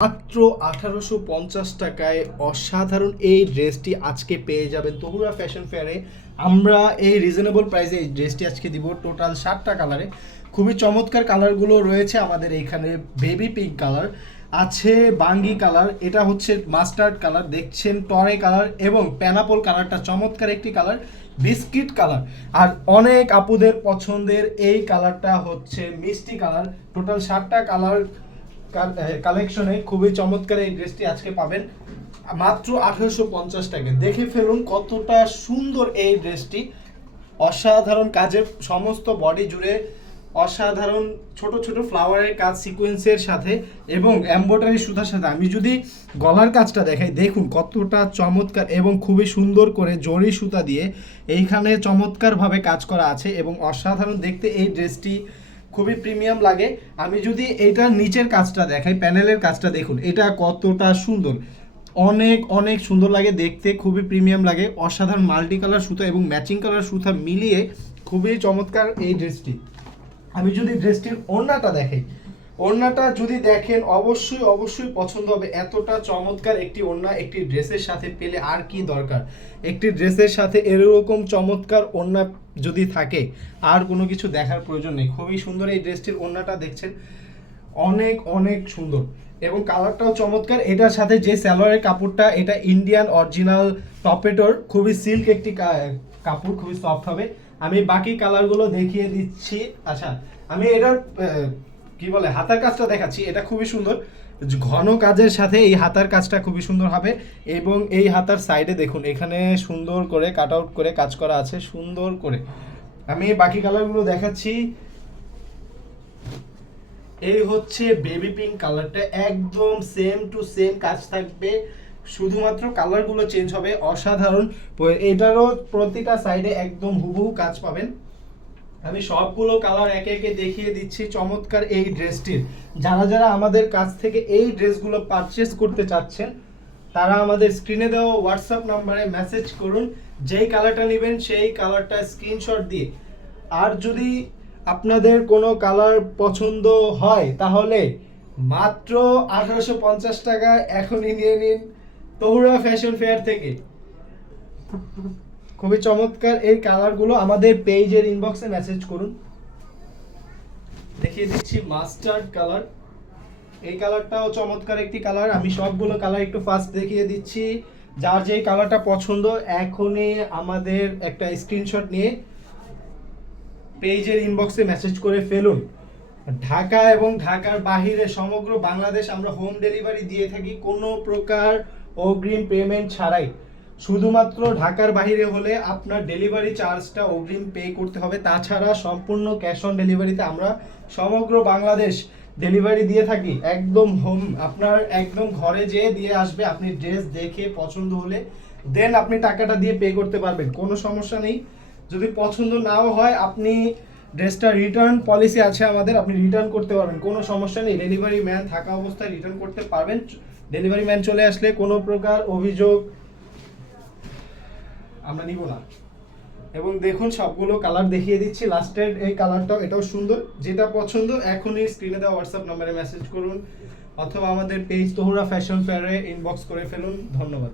মাত্র আঠারোশো পঞ্চাশ টাকায় অসাধারণ এই ড্রেসটি আজকে পেয়ে যাবেন তহুরা ফ্যাশন ফেয়ারে। আমরা এই রিজনেবল প্রাইসে এই ড্রেসটি আজকে দিব টোটাল ষাটটা কালারে খুবই চমৎকার কালারগুলো রয়েছে আমাদের এইখানে বেবি পিঙ্ক কালার আছে বাঙ্গি কালার এটা হচ্ছে মাস্টার্ড কালার দেখছেন টরে কালার এবং প্যানাপোল কালারটা চমৎকার একটি কালার বিস্কিট কালার আর অনেক আপুদের পছন্দের এই কালারটা হচ্ছে মিষ্টি কালার টোটাল ষাটটা কালার কালেকশনে খুবই চমৎকার এই ড্রেসটি আজকে পাবেন। মাত্র আঠারোশো পঞ্চাশ টাকা। দেখে ফেলুন কতটা সুন্দর এই ড্রেসটি অসাধারণ কাজের সমস্ত বডি জুড়ে অসাধারণ ছোট ছোট ফ্লাওয়ারের কাজ সিকোয়েন্সের সাথে এবং এম্ব্রয়ডারি সুতার সাথে। আমি যদি গলার কাজটা দেখাই, দেখুন কতটা চমৎকার এবং খুবই সুন্দর করে জরি সুতা দিয়ে এইখানে চমৎকারভাবে কাজ করা আছে এবং অসাধারণ দেখতে এই ড্রেসটি খুবই প্রিমিয়াম লাগে। আমি যদি এটা নিচের কাজটা দেখাই, প্যানেলের কাজটা দেখুন, এটা কতটা সুন্দর। অনেক অনেক সুন্দর লাগে, দেখতে খুবই প্রিমিয়াম লাগে। অসাধারণ মাল্টি কালার সুতা এবং ম্যাচিং কালার সুতা মিলিয়ে খুবই চমৎকার এই ড্রেসটি আমি যদি ড্রেসটির অন্যটা দেখাই ওড়নাটা যদি দেখেন, অবশ্যই অবশ্যই পছন্দ হবে। এতটা চমৎকার একটি ওড়না, একটি ড্রেসের সাথে পেলে আর কি দরকার? একটি ড্রেসের সাথে এরকম চমৎকার ওড়না যদি থাকে, আর কোনো কিছু দেখার প্রয়োজন নেই। খুবই সুন্দর এই ড্রেসটির ওড়নাটা দেখছেন। অনেক অনেক সুন্দর। এবং কালারটাও চমৎকার। এটার সাথে যে স্যালোয়ারের কাপড়টা, এটা ইন্ডিয়ান অরিজিনাল টপেটোর, খুবই সিল্ক একটি কাপড়, খুবই সফট হবে। আমি বাকি কালারগুলো দেখিয়ে দিচ্ছি। আচ্ছা আমি এটার কি বলে, হাতার কাজটা দেখাচ্ছি, এটা খুবই সুন্দর। ঘন কাজের সাথে এই হাতার কাজটা খুবই সুন্দর হবে এবং এই হাতার সাইডে দেখুন, এখানে সুন্দর করে কাট আউট করে কাজ করা আছে, সুন্দর করে। আমি বাকি কালারগুলো দেখাচ্ছি। এই হচ্ছে বেবি পিঙ্ক কালারটা একদম সেম টু সেম কাজ থাকবে। শুধুমাত্র কালারগুলো চেঞ্জ হবে, অসাধারণ। এটারও প্রতিটা সাইডে একদম হুবহু কাজ পাবেন। আমি সবগুলো কালার একে একে দেখিয়ে দিচ্ছি, চমৎকার এই ড্রেসটির। যারা যারা আমাদের কাছ থেকে এই ড্রেসগুলো পারচেস করতে চাচ্ছেন, তারা আমাদের স্ক্রিনে দেওয়া হোয়াটসঅ্যাপ নাম্বারে মেসেজ করুন, যেই কালারটা নেবেন সেই কালারটা স্ক্রিনশট দিয়ে। আর যদি আপনাদের কোনো কালার পছন্দ হয়, তাহলে মাত্র আঠারোশো পঞ্চাশ টাকা এখনই নিয়ে নিন তহুরা ফ্যাশন ফেয়ার থেকে। খুবই চমৎকার এই কালারগুলো আমাদের পেজের ইনবক্সে মেসেজ করুন। দেখিয়ে দিচ্ছি মাস্টার্ড কালার এই কালারটাও চমৎকার একটি কালার। আমি সবগুলো কালার একটু ফার্স্ট দেখিয়ে দিচ্ছি। যার যেই কালারটা পছন্দ, এখনই আমাদের একটা স্ক্রিনশট নিয়ে পেজের ইনবক্সে মেসেজ করে ফেলুন। ঢাকা এবং ঢাকার বাহিরে সমগ্র বাংলাদেশ আমরা হোম ডেলিভারি দিয়ে থাকি। কোনো প্রকার অগ্রিম পেমেন্ট ছাড়াই। শুধুমাত্র ঢাকার বাইরে হলে আপনার ডেলিভারি চার্জটা অগ্রিম পে করতে হবে। তাছাড়া সম্পূর্ণ ক্যাশ অন ডেলিভারিতে আমরা সমগ্র বাংলাদেশ ডেলিভারি দিয়ে থাকি। একদম হোম, আপনার একদম ঘরে যেয়ে দিয়ে আসবে, আপনি ড্রেস দেখে পছন্দ হলে, দেন আপনি টাকাটা দিয়ে পে করতে পারবেন, কোনো সমস্যা নেই। যদি পছন্দ নাও হয়, আপনি ড্রেসটা রিটার্ন পলিসি আছে আমাদের, আপনি রিটার্ন করতে পারবেন, কোনো সমস্যা নেই। ডেলিভারি ম্যান থাকা অবস্থায় রিটার্ন করতে পারবেন। ডেলিভারি ম্যান চলে আসলে কোনো প্রকার অভিযোগ আমরা নিব না। এবং দেখুন, সবগুলো কালার দেখিয়ে দিচ্ছি। লাস্টের এই কালারটাও এটাও সুন্দর। যেটা পছন্দ, এখনই স্ক্রিনে দেওয়া হোয়াটসঅ্যাপ নম্বরে মেসেজ করুন। অথবা আমাদের পেজ তোহরা ফ্যাশন ফেয়ারে ইনবক্স করে ফেলুন। ধন্যবাদ।